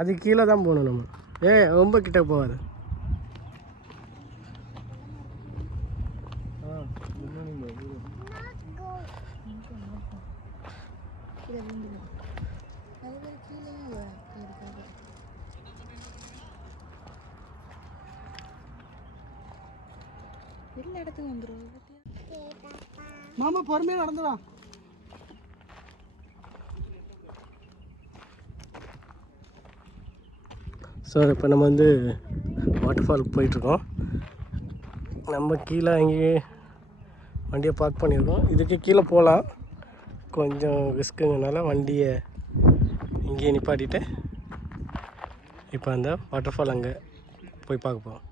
அது கீழே தான் போகணும் நம்ம. ரொம்ப கிட்ட போகாது. மாமா பொறுமையாக நடந்துடும். ஸோ இப்போ நம்ம வந்து வாட்டர் ஃபாலுக்கு போயிட்டுருக்கோம். நம்ம கீழே அங்கேயே வண்டியை பார்க் பண்ணியிருக்கோம். இதுக்கு கீழே போகலாம், கொஞ்சம் ரிஸ்க்குங்கனால வண்டியை இங்கேயே நிப்பாட்டிட்டு இப்போ அந்த வாட்டர் ஃபால் அங்கே போய் பார்க்க போகிறோம்.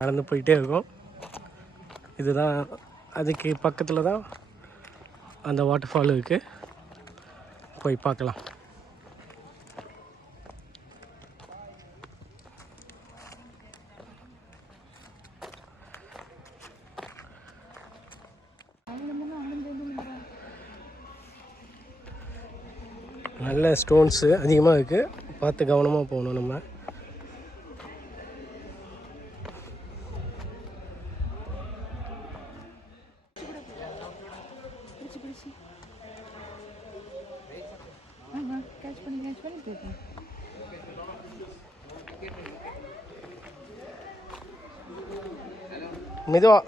நடந்து போயிட்டே இருக்கோம். இதுதான் அதுக்கு பக்கத்தில் தான் அந்த வாட்டர் ஃபால் இருக்குது. போய் பார்க்கலாம். நல்ல ஸ்டோன்ஸு அதிகமாக இருக்குது, பார்த்து கவனமாக போகணும் நம்ம. மெதுவா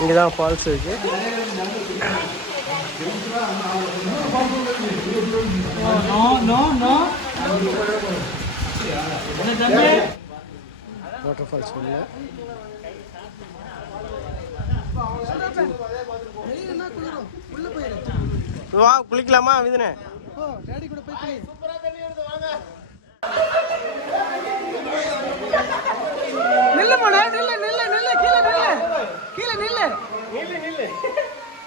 இங்கே தான் ஃபால்ஸ் இருக்குது. வாட்டர் ஃபால்ஸ் உள்ள வா குளிக்கலாமா விதுனே? நில்ல போடா, நில்ல நில்ல நில்ல, கீழே நில்ல, கீழே நில்ல, நில்ல நில்ல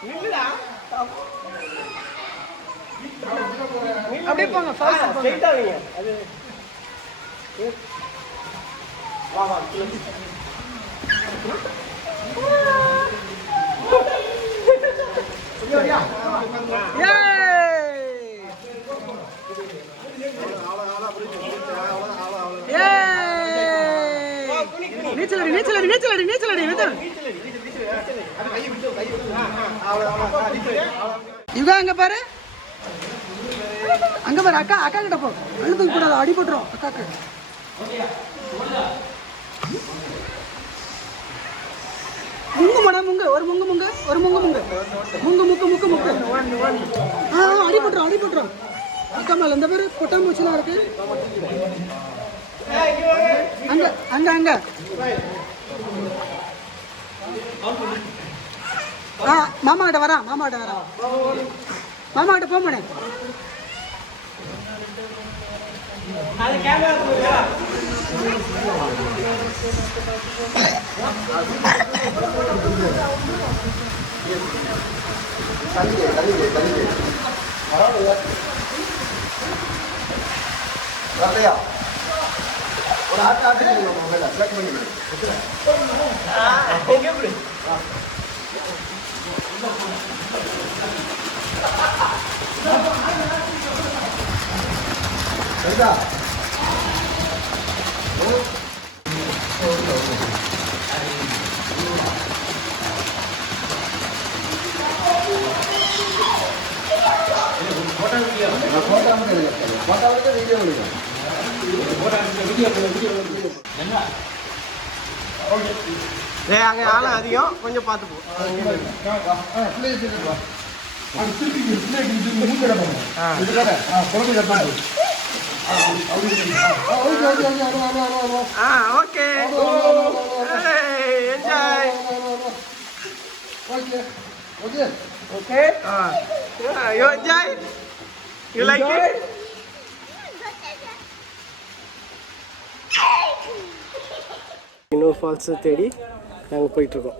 நில்லுடா. அப்படியே போங்க, ஃபால்ஸ் ஸ்ட்ரைட்டா வரீங்க. அது வா வா கீழே. யா யே நீச்சல் அடி நீச்சல் அடி நீச்சல் அடி நீச்சல் அடி நீச்சல். யுகா அங்க பாரு, அங்க பாரு. அக்கா அக்கா கிட்ட போ, அழுதுக்கு கூடாது, அடி போட்டுரும் அக்காக்கு. முங்கு மடம் முங்கு, ஒரு முங்கு முங்கு, ஒரு முங்கு முங்கு முங்கு முக்கு முக்கு முக்கு. அடி போட்டுரும் அடி போட்டுரும். அக்கா மேல இந்த பேரு கொட்டாம்பூச்சிலாம் இருக்கு. அங்க அங்க அங்க மாமா கிட்ட வரா, மாமா கிட்ட வரா, மாமா கிட்ட போக மாட்டேன். வரலையா? ஒரு ஆட்டு ஆட்டு மொபைல செலக்ட் பண்ணி எப்படி சரிதா? போட்டோ வீடியோ அங்கே ஆளும் அதிகம், கொஞ்சம் பார்த்து போ. Okay enjoy. Okay okay. Yeah, you enjoy? You like it? இன்னொரு ஃபால்ஸை தேடி நாங்கள் போயிட்டுருக்கோம்.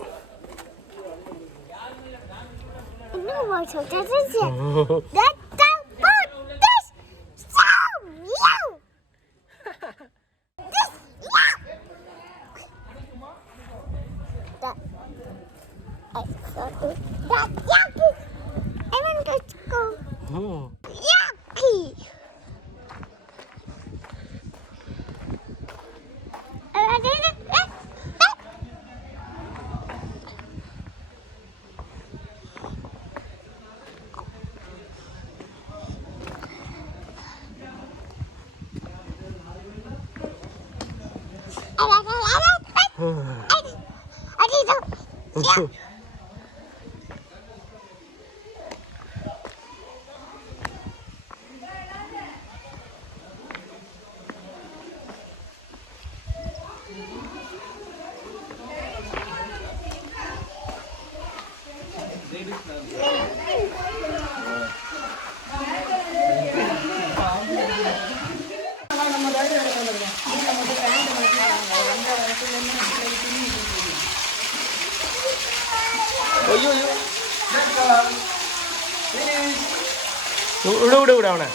விடு அவனை.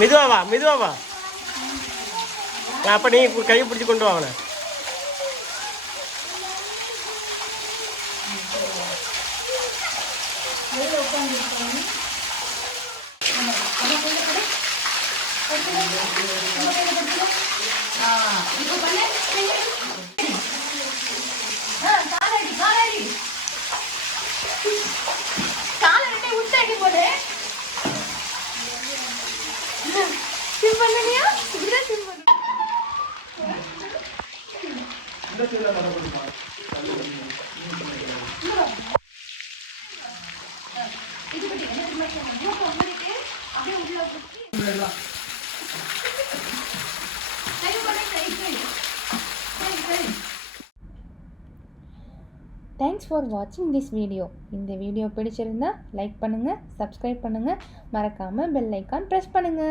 மெதுவா வா. அப்ப நீ கையை பிடிச்சி கொண்டு வா அவனை. Thanks for watching this video. இந்த வீடியோ பிடிச்சிருந்தா லைக் பண்ணுங்க, சப்ஸ்கிரைப் பண்ணுங்க, மறக்காம பெல் ஐகான் பிரஸ் பண்ணுங்க.